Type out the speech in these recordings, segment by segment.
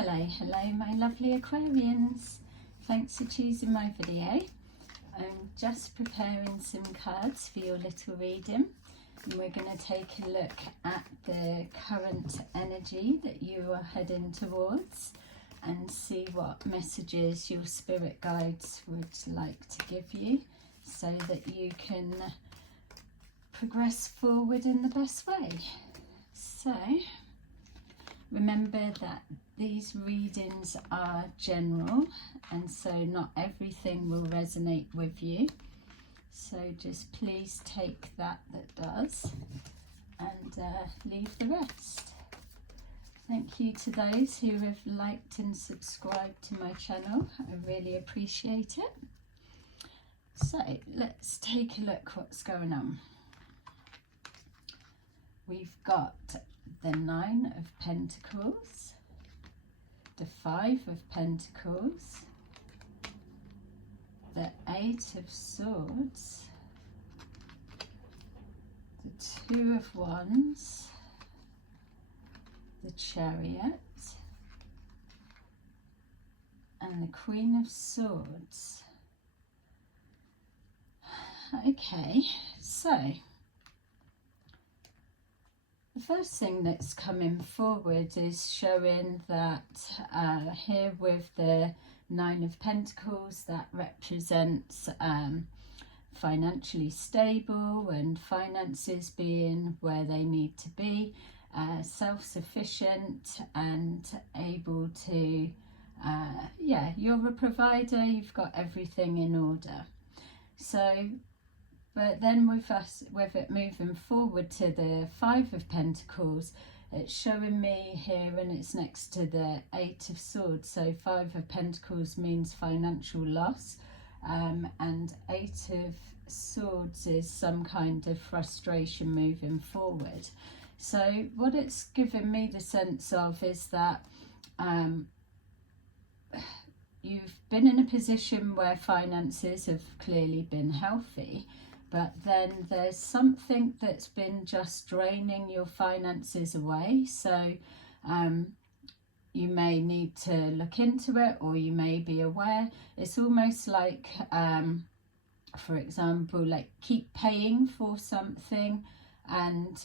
Hello my lovely Aquarians. Thanks for choosing my video. I'm just preparing some cards for your little reading, and we're going to take a look at the current energy that you are heading towards and see what messages your spirit guides would like to give you so that you can progress forward in the best way. So remember that these readings are general, and so not everything will resonate with you. So just please take that does and leave the rest. Thank you to those who have liked and subscribed to my channel. I really appreciate it. So let's take a look what's going on. We've got the 9 of Pentacles, the 5 of Pentacles, the 8 of Swords, the 2 of Wands, the Chariot, and the Queen of Swords. Okay, so the first thing that's coming forward is showing that here with the 9 of Pentacles, that represents financially stable and finances being where they need to be, self-sufficient and able to, you're a provider, you've got everything in order. So but then with it moving forward to the 5 of Pentacles, it's showing me here, and it's next to the 8 of Swords. So 5 of Pentacles means financial loss, and 8 of Swords is some kind of frustration moving forward. So what it's given me the sense of is that you've been in a position where finances have clearly been healthy, but then there's something that's been just draining your finances away. So you may need to look into it, or you may be aware. It's almost like, for example, like keep paying for something and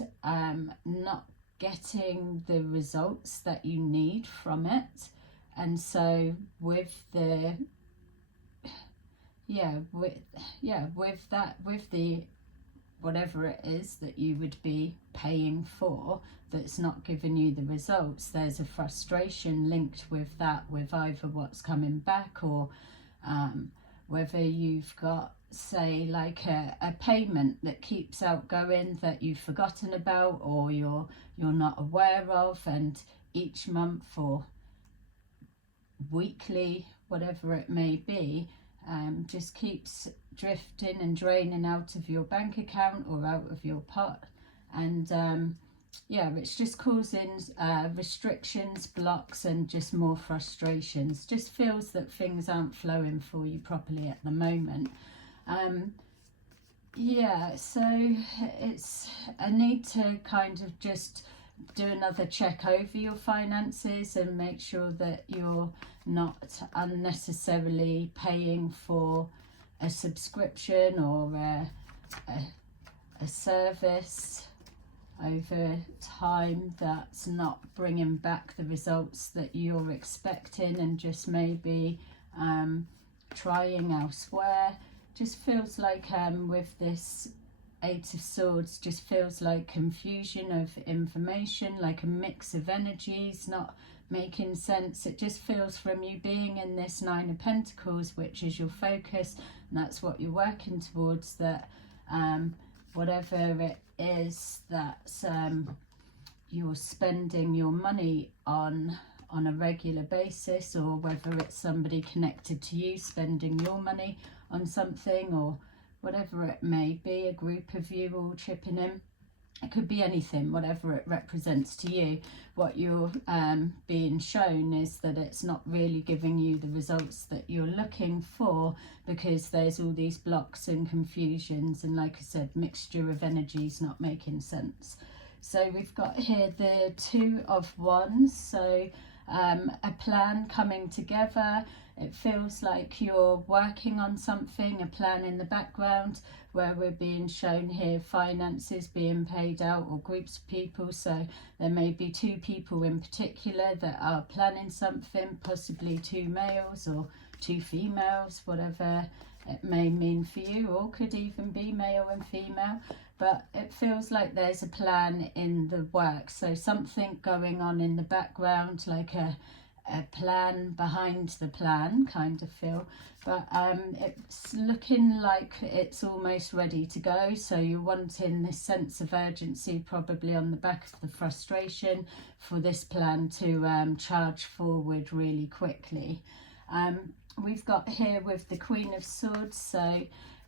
not getting the results that you need from it. And so with the with the whatever it is that you would be paying for that's not giving you the results, there's a frustration linked with that, with either what's coming back, or whether you've got, say, like a payment that keeps outgoing that you've forgotten about, or you're not aware of, and each month or weekly, whatever it may be, just keeps drifting and draining out of your bank account or out of your pot. And it's just causing restrictions, blocks, and just more frustrations. Just feels that things aren't flowing for you properly at the moment. So it's a need to kind of just do another check over your finances and make sure that you're not unnecessarily paying for a subscription or a service over time that's not bringing back the results that you're expecting, and just maybe trying elsewhere. Just feels like with this 8 of Swords, just feels like confusion of information, like a mix of energies not making sense. It just feels from you being in this 9 of Pentacles, which is your focus, and that's what you're working towards, that whatever it is that's you're spending your money on a regular basis, or whether it's somebody connected to you spending your money on something, or whatever it may be, a group of you all chipping in. It could be anything, whatever it represents to you. What you're being shown is that it's not really giving you the results that you're looking for, because there's all these blocks and confusions, and like I said, mixture of energies not making sense. So we've got here the 2 of Wands. So a plan coming together. It feels like you're working on something, a plan in the background, where we're being shown here finances being paid out, or groups of people. So there may be two people in particular that are planning something, possibly two males or two females, whatever it may mean for you, or could even be male and female. But it feels like there's a plan in the work, so something going on in the background, like a plan behind the plan kind of feel. But it's looking like it's almost ready to go, so you're wanting this sense of urgency, probably on the back of the frustration, for this plan to charge forward really quickly. We've got here with the Queen of Swords, so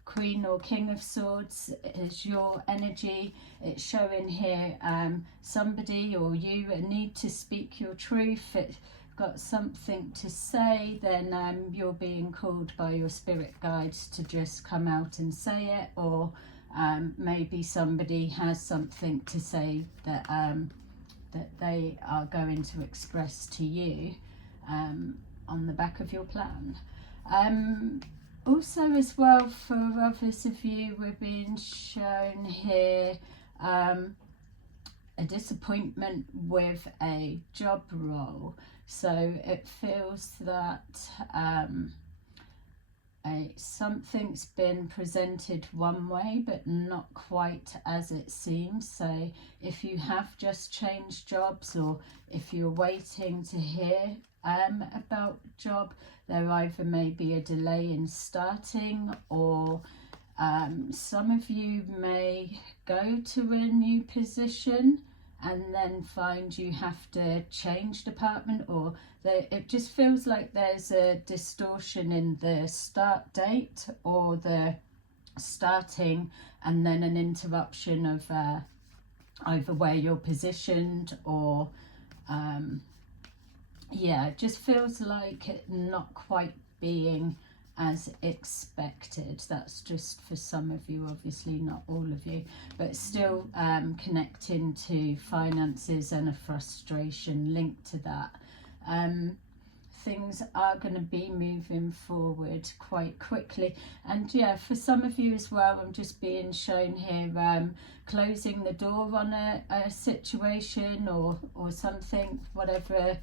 Queen or King of Swords is your energy. It's showing here somebody or you need to speak your truth. It's got something to say, then you're being called by your spirit guides to just come out and say it, or maybe somebody has something to say that that they are going to express to you on the back of your plan. Also as well, for others of you, we're being shown here a disappointment with a job role. So it feels that something's been presented one way but not quite as it seems. So if you have just changed jobs, or if you're waiting to hear about job, there either may be a delay in starting, or some of you may go to a new position and then find you have to change department, or it just feels like there's a distortion in the start date or the starting, and then an interruption of either where you're positioned, or yeah, it just feels like it not quite being as expected. That's just for some of you, obviously not all of you, but still connecting to finances and a frustration linked to that. Things are going to be moving forward quite quickly, and yeah, for some of you as well, I'm just being shown here closing the door on a situation or something, whatever.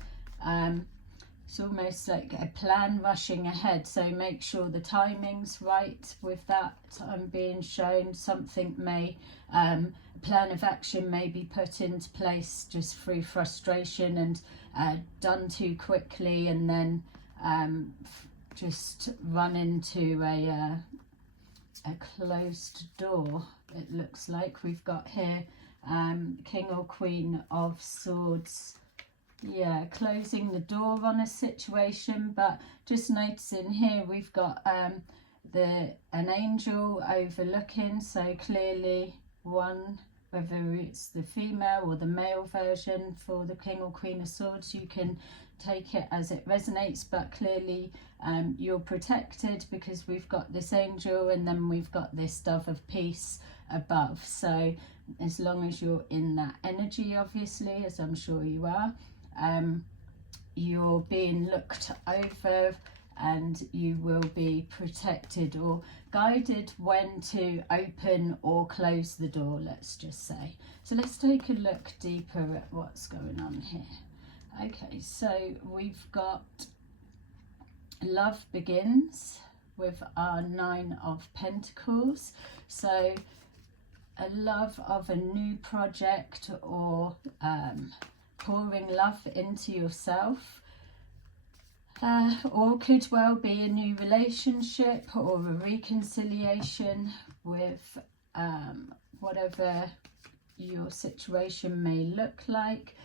It's almost like a plan rushing ahead, so make sure the timing's right with that. I'm being shown something may, a plan of action may be put into place just through frustration and done too quickly, and then just run into a closed door. It looks like we've got here King or Queen of Swords. Yeah, closing the door on a situation, but just noticing here we've got an angel overlooking, so clearly one, whether it's the female or the male version for the King or Queen of Swords, you can take it as it resonates, but clearly you're protected because we've got this angel, and then we've got this dove of peace above. So as long as you're in that energy, obviously, as I'm sure you are, you're being looked over, and you will be protected or guided when to open or close the door, let's just say. So let's take a look deeper at what's going on here. Okay, so we've got love begins with our Nine of Pentacles. So a love of a new project, or pouring love into yourself, or could well be a new relationship or a reconciliation with whatever your situation may look like.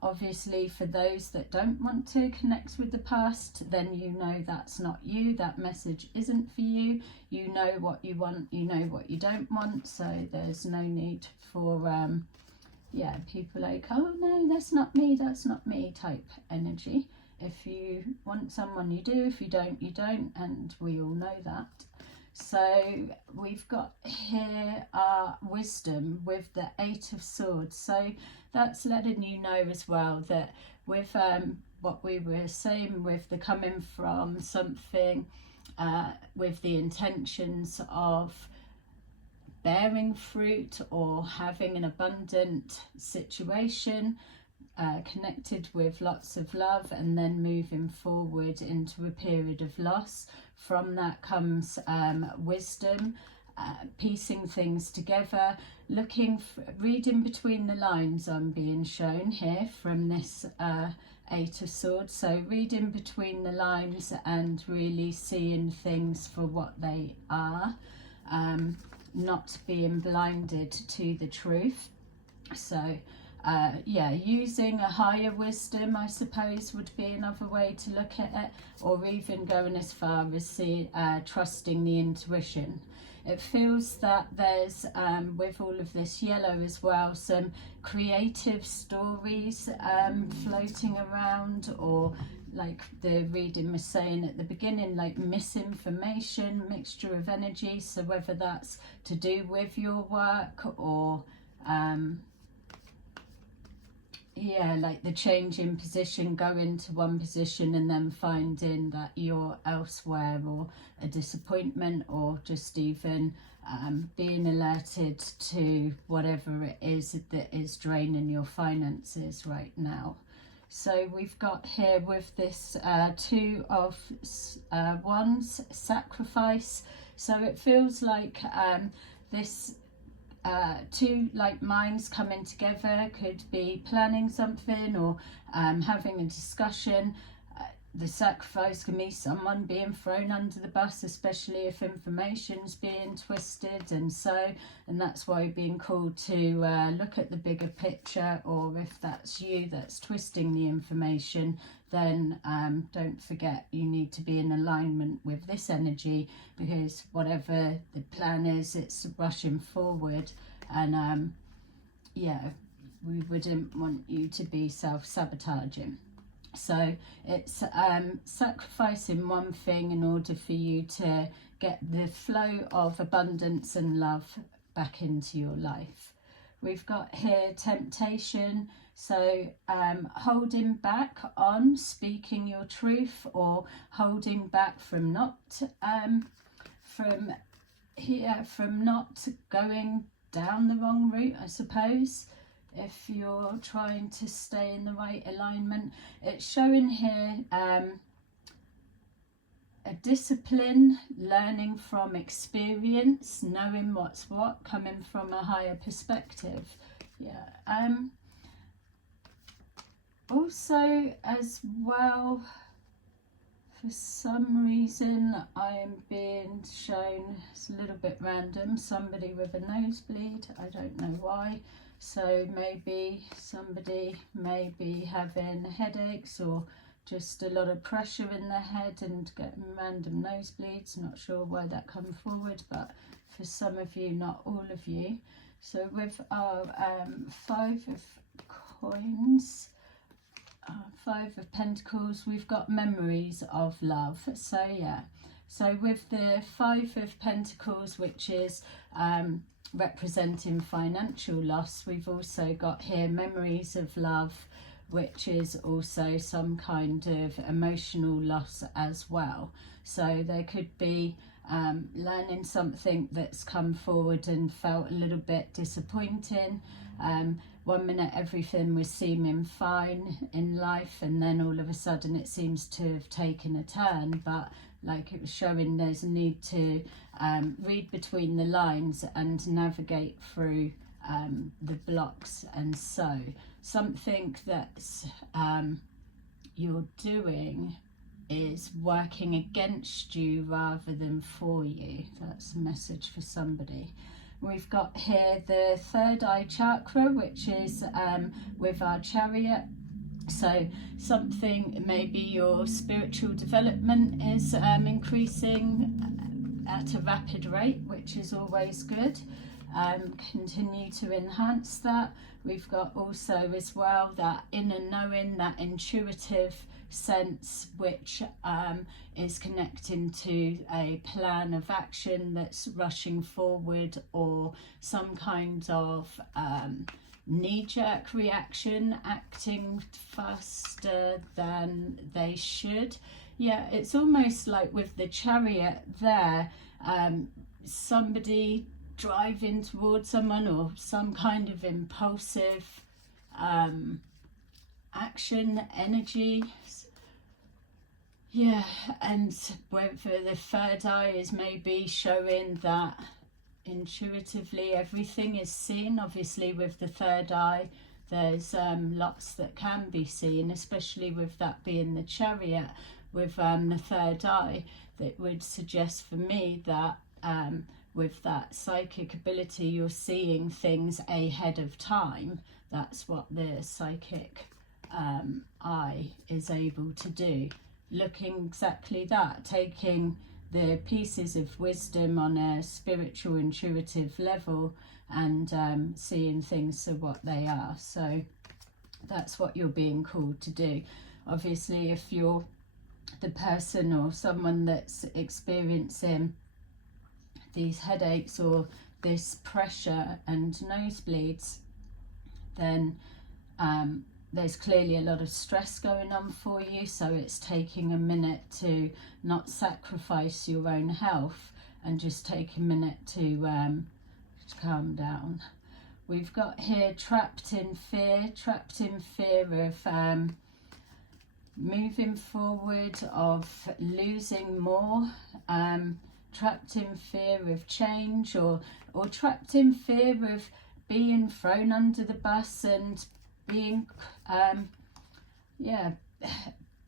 Obviously, for those that don't want to connect with the past, then you know that's not you. That message isn't for you. You know what you want, you know what you don't want, so there's no need for yeah, people like, oh no, that's not me type energy. If you want someone, you do. If you don't, you don't, and we all know that. So we've got here our wisdom with the 8 of Swords. So that's letting you know as well that with what we were saying with the coming from something with the intentions of bearing fruit or having an abundant situation, connected with lots of love, and then moving forward into a period of loss. From that comes wisdom, piecing things together, reading between the lines. I'm being shown here from this 8 of Swords. So reading between the lines and really seeing things for what they are, not being blinded to the truth. So yeah, using a higher wisdom, I suppose, would be another way to look at it, or even going as far as trusting the intuition. It feels that there's, with all of this yellow as well, some creative stories floating around, or like the reading was saying at the beginning, like misinformation, mixture of energy. So whether that's to do with your work or yeah, like the change in position, going to one position and then finding that you're elsewhere, or a disappointment, or just even being alerted to whatever it is that is draining your finances right now. So we've got here with this 2 of Wands, sacrifice. So it feels like this two like minds coming together, could be planning something or having a discussion. The sacrifice can be someone being thrown under the bus, especially if information's being twisted, and that's why being called to look at the bigger picture. Or if that's you that's twisting the information, then don't forget you need to be in alignment with this energy, because whatever the plan is, it's rushing forward, and yeah, we wouldn't want you to be self-sabotaging. So it's sacrificing one thing in order for you to get the flow of abundance and love back into your life. We've got here temptation. So holding back on speaking your truth, or holding back from not going down the wrong route, I suppose. If you're trying to stay in the right alignment, it's showing here a discipline, learning from experience, knowing what's what, coming from a higher perspective. Yeah. Also, as well, for some reason I'm being shown, it's a little bit random, somebody with a nosebleed. I don't know why. So maybe somebody may be having headaches, or just a lot of pressure in their head and getting random nosebleeds. Not sure why that comes forward, but for some of you, not all of you. So with our 5 of coins, 5 of Pentacles, we've got memories of love. So yeah, so with the 5 of Pentacles, which is representing financial loss, we've also got here memories of love, which is also some kind of emotional loss as well. So there could be learning something that's come forward and felt a little bit disappointing. 1 minute everything was seeming fine in life, and then all of a sudden it seems to have taken a turn. But like it was showing, there's a need to read between the lines and navigate through the blocks. And so something that's you're doing is working against you rather than for you. That's a message for somebody. We've got here the third eye chakra, which is with our Chariot. So something, maybe your spiritual development is increasing at a rapid rate, which is always good. Continue to enhance that. We've got also as well that inner knowing, that intuitive sense, which is connecting to a plan of action that's rushing forward, or some kind of knee-jerk reaction, acting faster than they should. Yeah, it's almost like with the Chariot there, somebody driving towards someone, or some kind of impulsive action, energy. Yeah, and whether the third eye is maybe showing that intuitively everything is seen. Obviously with the third eye there's lots that can be seen, especially with that being the Chariot with the third eye. That would suggest for me that with that psychic ability, you're seeing things ahead of time. That's what the psychic eye is able to do, looking exactly that, taking the pieces of wisdom on a spiritual, intuitive level, and seeing things for what they are. So that's what you're being called to do. Obviously, if you're the person or someone that's experiencing these headaches or this pressure and nosebleeds, then there's clearly a lot of stress going on for you. So it's taking a minute to not sacrifice your own health and just take a minute to calm down. We've got here trapped in fear of moving forward, of losing more, trapped in fear of change, or trapped in fear of being thrown under the bus and being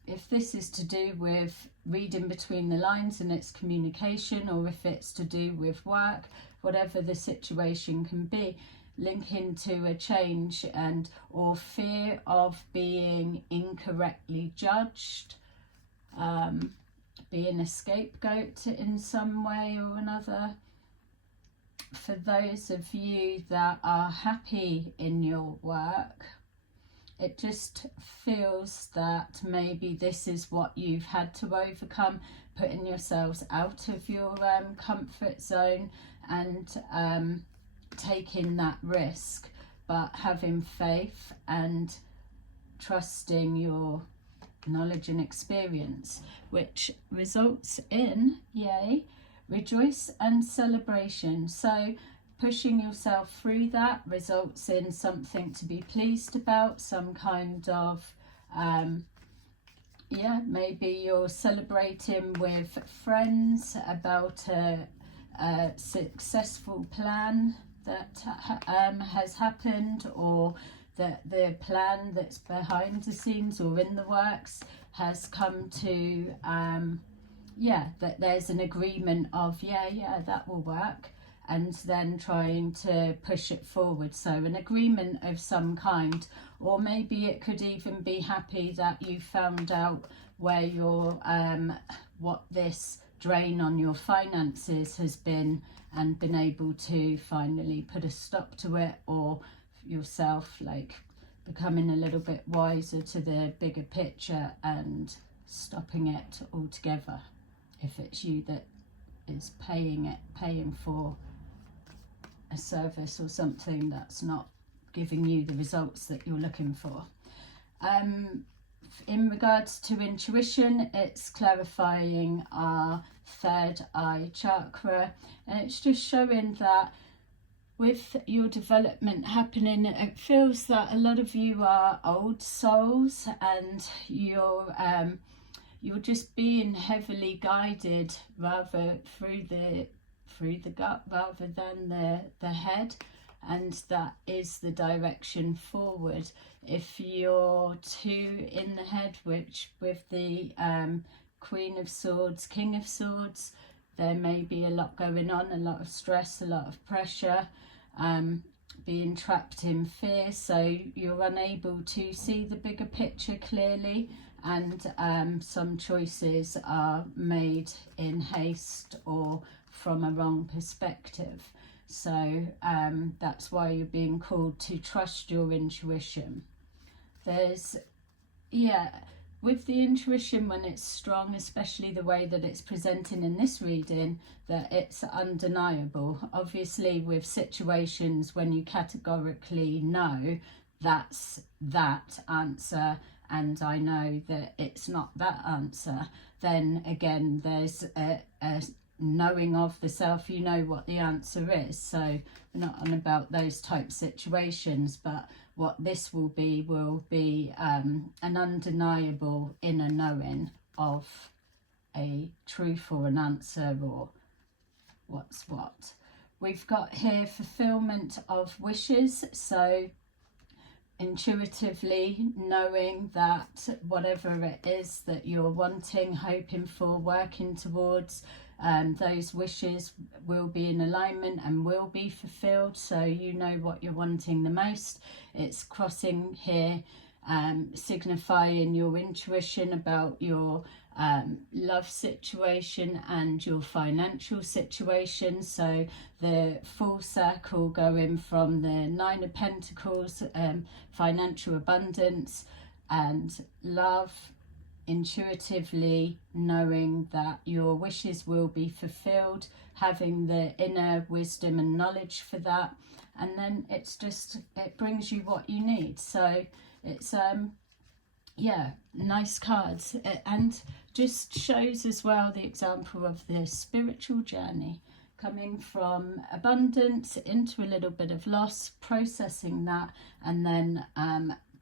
if this is to do with reading between the lines and its communication, or if it's to do with work, whatever the situation can be, linking to a change and or fear of being incorrectly judged, being a scapegoat in some way or another. For those of you that are happy in your work, it just feels that maybe this is what you've had to overcome, putting yourselves out of your comfort zone and taking that risk, but having faith and trusting your knowledge and experience, which results in, yay, rejoice and celebration. So pushing yourself through that results in something to be pleased about, some kind of maybe you're celebrating with friends about a successful plan that has happened, or that the plan that's behind the scenes or in the works has come to that there's an agreement of that will work, and then trying to push it forward. So an agreement of some kind, or maybe it could even be happy that you found out where your what this drain on your finances has been, and been able to finally put a stop to it, or yourself like becoming a little bit wiser to the bigger picture and stopping it altogether, if it's you that is paying for a service or something that's not giving you the results that you're looking for. In regards to intuition, it's clarifying our third eye chakra, and it's just showing that with your development happening, it feels that a lot of you are old souls, and you're just being heavily guided rather through the gut rather than the head, and that is the direction forward. If you're too in the head, which with the Queen of Swords, King of Swords, there may be a lot going on, a lot of stress, a lot of pressure, being trapped in fear, so you're unable to see the bigger picture clearly, and some choices are made in haste or from a wrong perspective. So that's why you're being called to trust your intuition. There's with the intuition, when it's strong, especially the way that it's presenting in this reading, that it's undeniable. Obviously, with situations when you categorically know that's that answer, and I know that it's not that answer, then again, there's a knowing of the self. You know what the answer is. So we're not on about those type situations, but what this will be an undeniable inner knowing of a truth or an answer, or what's what. We've got here fulfillment of wishes. So intuitively knowing that whatever it is that you're wanting, hoping for, working towards, those wishes will be in alignment and will be fulfilled. So you know what you're wanting the most. It's crossing here, signifying your intuition about your love situation and your financial situation. So the full circle going from the Nine of Pentacles, financial abundance and love, intuitively knowing that your wishes will be fulfilled, having the inner wisdom and knowledge for that, and then it's just, it brings you what you need. So it's yeah, nice cards, and just shows as well the example of the spiritual journey, coming from abundance into a little bit of loss, processing that, and then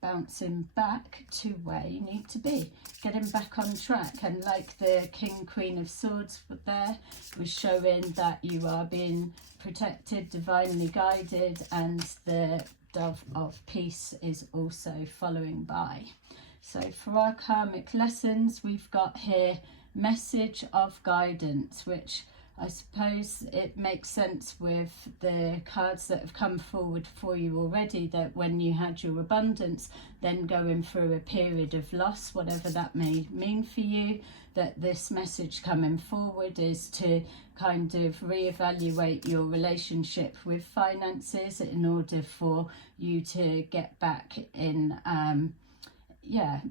bouncing back to where you need to be, getting back on track. And like the King, Queen of Swords there was showing that you are being protected, divinely guided, and the Dove of Peace is also following by. So for our karmic lessons, we've got here message of guidance, which I suppose it makes sense with the cards that have come forward for you already, that when you had your abundance, then going through a period of loss, whatever that may mean for you, that this message coming forward is to kind of reevaluate your relationship with finances in order for you to get back in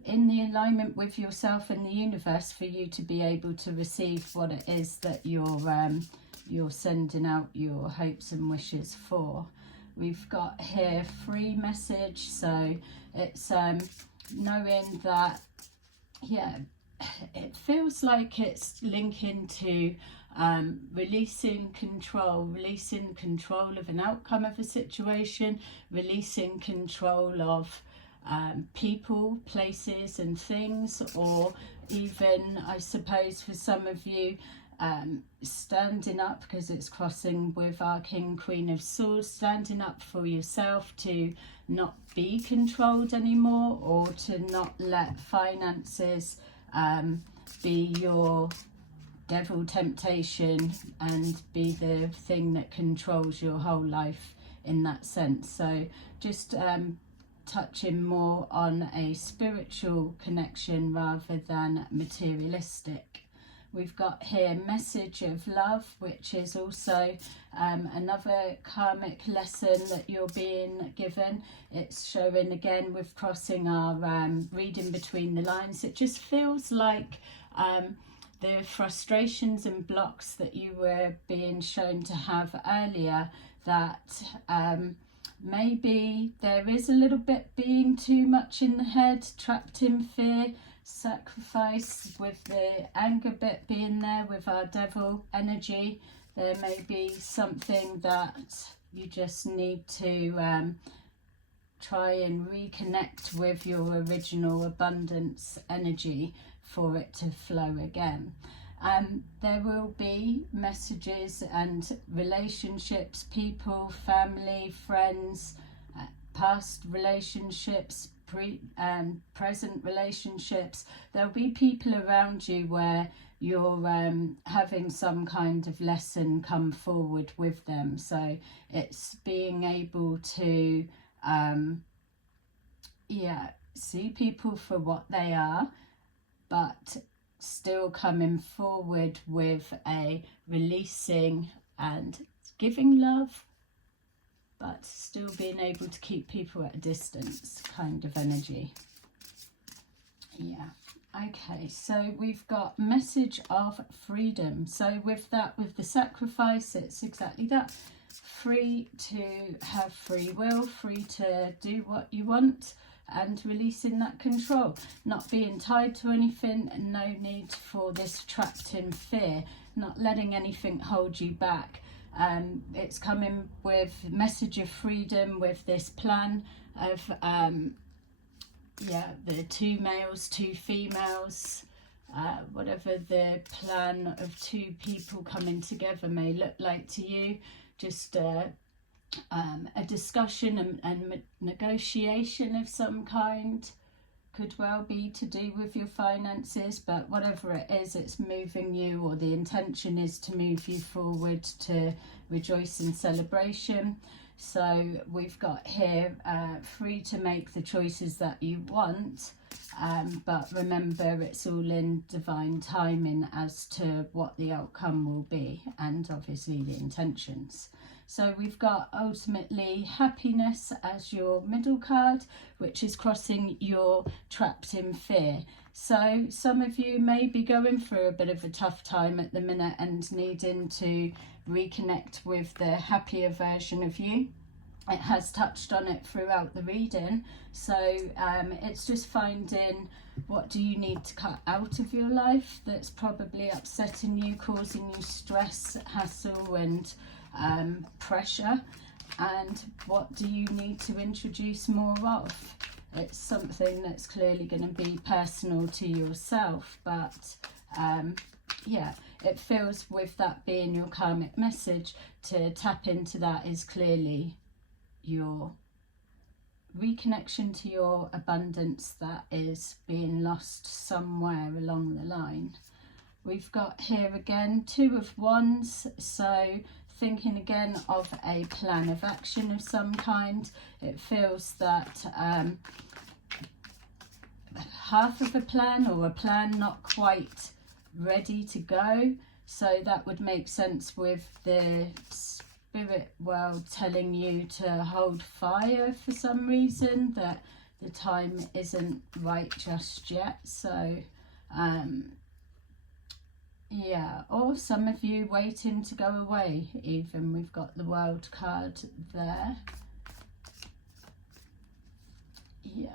in the alignment with yourself and the universe, for you to be able to receive what it is that you're sending out your hopes and wishes for. We've got here free message, so it's knowing that it feels like it's linking to releasing control of an outcome of a situation, releasing control of people, places and things, or even, I suppose for some of you, standing up, because it's crossing with our King, Queen of Swords, standing up for yourself to not be controlled anymore, or to not let finances be your devil temptation and be the thing that controls your whole life in that sense. So just touching more on a spiritual connection rather than materialistic. We've got here message of love, which is also another karmic lesson that you're being given. It's showing again with crossing our reading between the lines. It just feels like the frustrations and blocks that you were being shown to have earlier, that maybe there is a little bit being too much in the head, trapped in fear, sacrifice, with the anger bit being there with our devil energy. There may be something that you just need to try and reconnect with your original abundance energy for it to flow again. There will be messages and relationships, people, family, friends, past relationships, present relationships. There'll be people around you where you're having some kind of lesson come forward with them. So it's being able to see people for what they are, but still coming forward with a releasing and giving love, but still being able to keep people at a distance kind of energy. Yeah, Okay, so we've got message of freedom. So with that, with the sacrifice, it's exactly that. Free to have free will, free to do what you want, and releasing that control, not being tied to anything, and no need for this trapped in fear, not letting anything hold you back. It's coming with message of freedom with this plan of the 2 males, 2 females, whatever the plan of 2 people coming together may look like to you. Just a discussion and negotiation of some kind. Could well be to do with your finances, but whatever it is, it's moving you, or the intention is to move you forward to rejoice and celebration. So we've got here free to make the choices that you want, but remember, it's all in divine timing as to what the outcome will be, and obviously the intentions. So we've got ultimately happiness as your middle card, which is crossing your trapped in fear. So some of you may be going through a bit of a tough time at the minute and needing to reconnect with the happier version of you. It has touched on it throughout the reading, so it's just finding what do you need to cut out of your life that's probably upsetting you, causing you stress, hassle and pressure, and what do you need to introduce more of. It's something that's clearly going to be personal to yourself, but yeah, it feels with that being your karmic message, to tap into that is clearly your reconnection to your abundance that is being lost somewhere along the line. We've got here again 2 of Wands, so thinking again of a plan of action of some kind. It feels that half of a plan, or a plan not quite ready to go, so that would make sense with the spirit world telling you to hold fire for some reason, that the time isn't right just yet. So yeah, or some of you waiting to go away even. We've got the World card there. Yeah.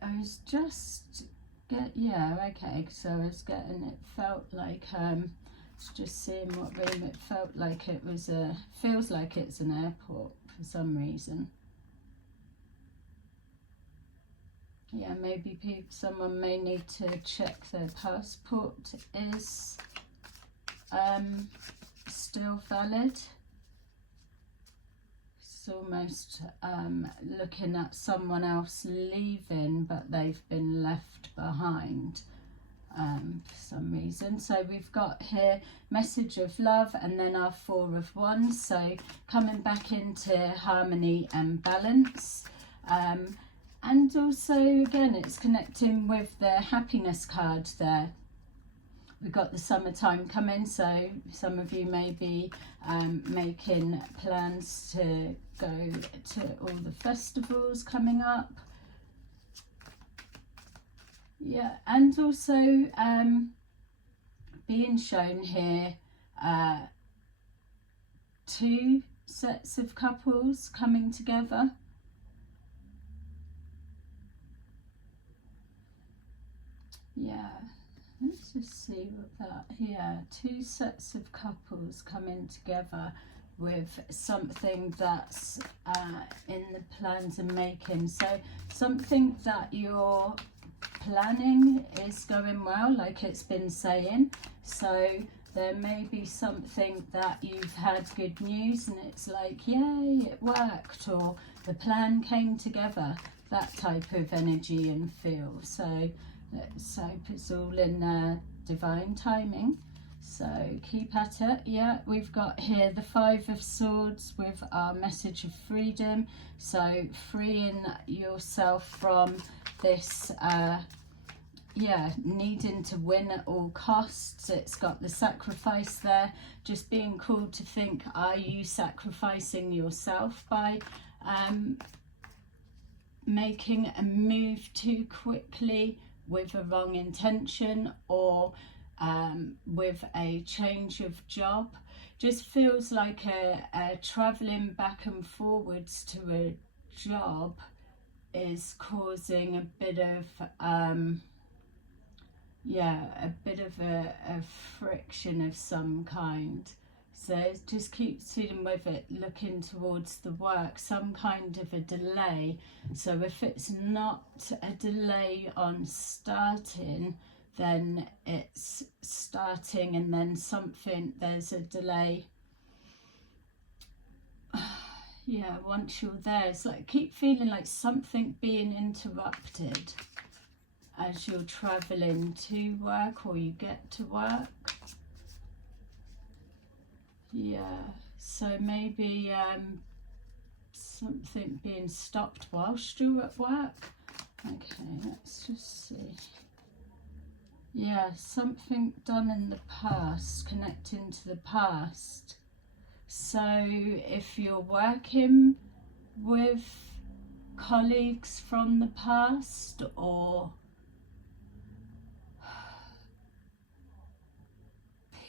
I was just okay, so I was getting, it felt like just seeing what room, it felt like it was feels like it's an airport for some reason. Yeah, maybe someone may need to check their passport is still valid. It's almost looking at someone else leaving, but they've been left behind for some reason. So we've got here message of love, and then our 4 of Wands, so coming back into harmony and balance. And also, again, it's connecting with the happiness card there. We've got the summertime coming, so some of you may be making plans to go to all the festivals coming up. Yeah, and also being shown here 2 sets of couples coming together. Yeah, let's just see what that, yeah, 2 sets of couples coming together with something that's in the plans and making. So something that you're planning is going well, like it's been saying. So there may be something that you've had good news and it's like, yay, it worked, or the plan came together, that type of energy and feel. So let's hope it's all in divine timing. So keep at it. Yeah, we've got here the 5 of Swords with our message of freedom. So freeing yourself from this yeah, needing to win at all costs. It's got the sacrifice there, just being called to think, are you sacrificing yourself by making a move too quickly with a wrong intention, or with a change of job? Just feels like a traveling back and forwards to a job is causing a bit of yeah, a bit of a friction of some kind. So just keep sitting with it, looking towards the work, some kind of a delay. So if it's not a delay on starting, then it's starting and then something, there's a delay. Yeah, once you're there, it's like keep feeling like something being interrupted as you're traveling to work or you get to work. Yeah, so maybe something being stopped whilst you're at work. Okay, let's just see. Yeah, something done in the past, connecting to the past. So if you're working with colleagues from the past, or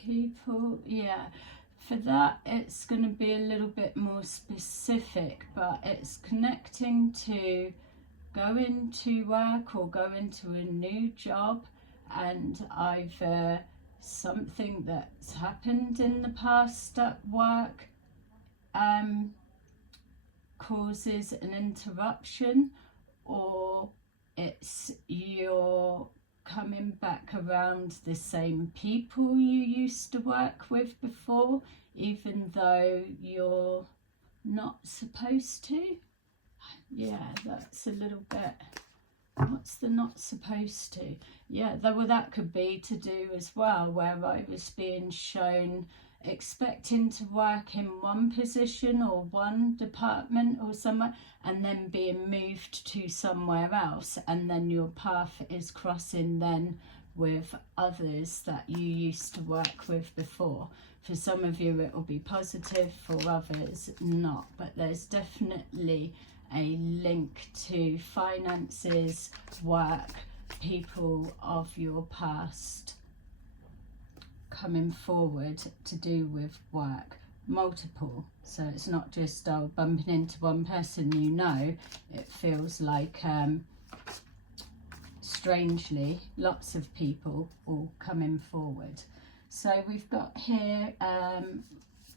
people, yeah, for that it's going to be a little bit more specific, but it's connecting to going to work or going to a new job, and either something that's happened in the past at work causes an interruption, or it's you're coming back around the same people you used to work with before, even though you're not supposed to. Yeah, that's a little bit, what's the not supposed to? Yeah, well, that could be to do as well, where I was being shown expecting to work in one position or one department or somewhere, and then being moved to somewhere else, and then your path is crossing then with others that you used to work with before. For some of you it will be positive, for others not, but there's definitely a link to finances, work, people of your past coming forward to do with work. Multiple, so it's not just bumping into one person, you know. It feels like strangely lots of people all coming forward. So we've got here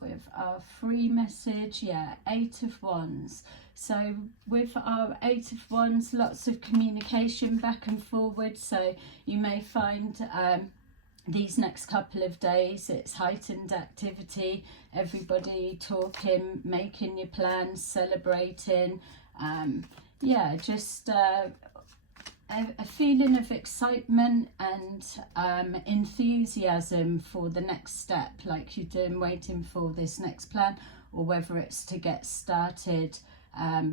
with our free message, yeah, 8 of Wands. So with our 8 of Wands, lots of communication back and forward. So you may find these next couple of days it's heightened activity, everybody talking, making your plans, celebrating, yeah, just a feeling of excitement and enthusiasm for the next step, like you're doing, waiting for this next plan, or whether it's to get started,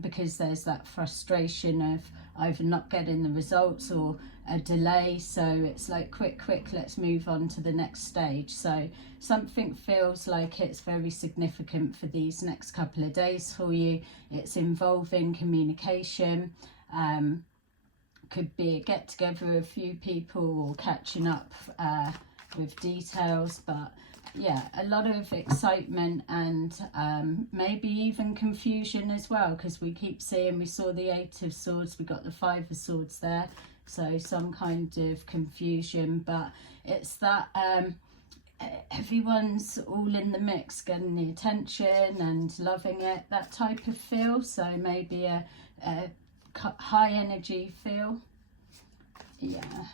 because there's that frustration of either not getting the results or a delay. So it's like quick, let's move on to the next stage. So something feels like it's very significant for these next couple of days for you. It's involving communication, could be a get together of a few people or catching up with details, but yeah, a lot of excitement and maybe even confusion as well, because we keep seeing, we saw the 8 of Swords, we got the 5 of Swords there, so some kind of confusion, but it's that everyone's all in the mix, getting the attention and loving it, that type of feel. So maybe a high energy feel, yeah.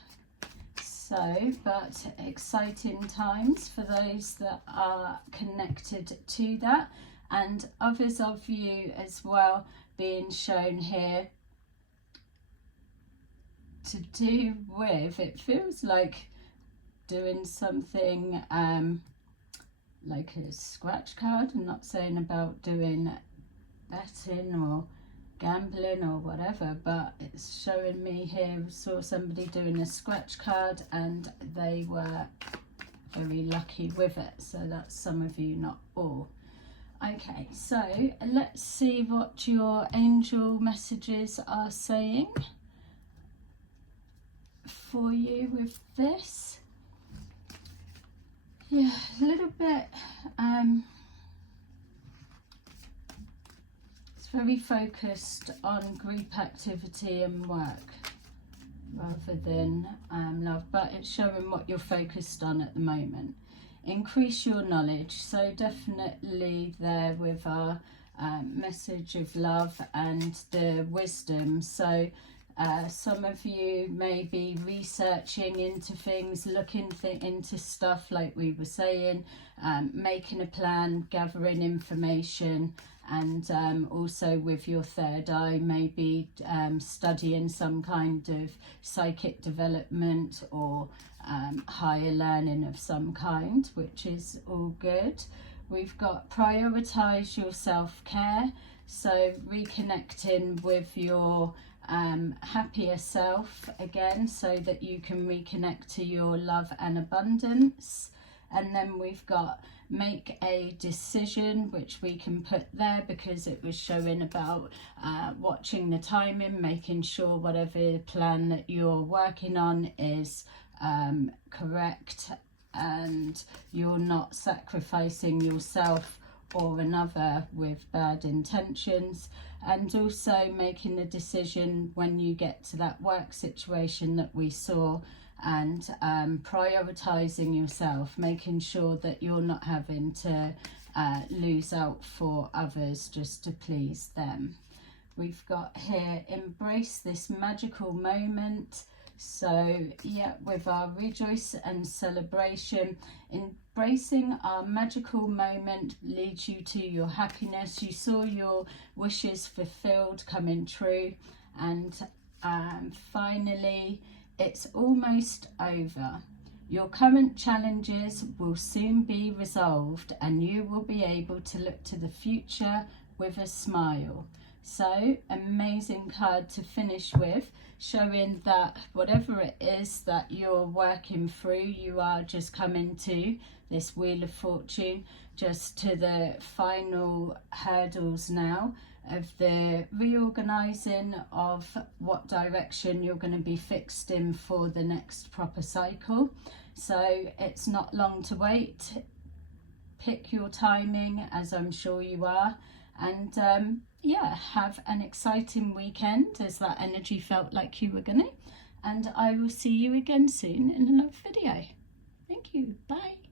So, but exciting times for those that are connected to that, and others of you as well being shown here to do with, it feels like doing something like a scratch card. I'm not saying about doing betting or gambling or whatever, but it's showing me here, saw somebody doing a scratch card and they were very lucky with it. So that's some of you, not all. Okay, so let's see what your angel messages are saying for you with this. Yeah, a little bit it's very focused on group activity and work rather than love, but it's showing what you're focused on at the moment. Increase your knowledge, so definitely there with our message of love and the wisdom. So some of you may be researching into things, looking into stuff like we were saying, making a plan, gathering information, and also with your third eye, maybe studying some kind of psychic development or higher learning of some kind, which is all good. We've got prioritize your self-care, so reconnecting with your happier self again, so that you can reconnect to your love and abundance. And then we've got make a decision, which we can put there because it was showing about watching the timing, making sure whatever plan that you're working on is correct and you're not sacrificing yourself or another with bad intentions. And also making a decision when you get to that work situation that we saw, and prioritizing yourself, making sure that you're not having to lose out for others just to please them. We've got here, embrace this magical moment. So yeah, with our rejoice and celebration, embracing our magical moment leads you to your happiness. You saw your wishes fulfilled coming true, and finally it's almost over. Your current challenges will soon be resolved and you will be able to look to the future with a smile. So amazing card to finish with, showing that whatever it is that you're working through, you are just coming to this Wheel of Fortune, just to the final hurdles now of the reorganizing of what direction you're going to be fixed in for the next proper cycle. So it's not long to wait. Pick your timing, as I'm sure you are, and yeah, have an exciting weekend, as that energy felt like you were gonna, and I will see you again soon in another video. Thank you. Bye.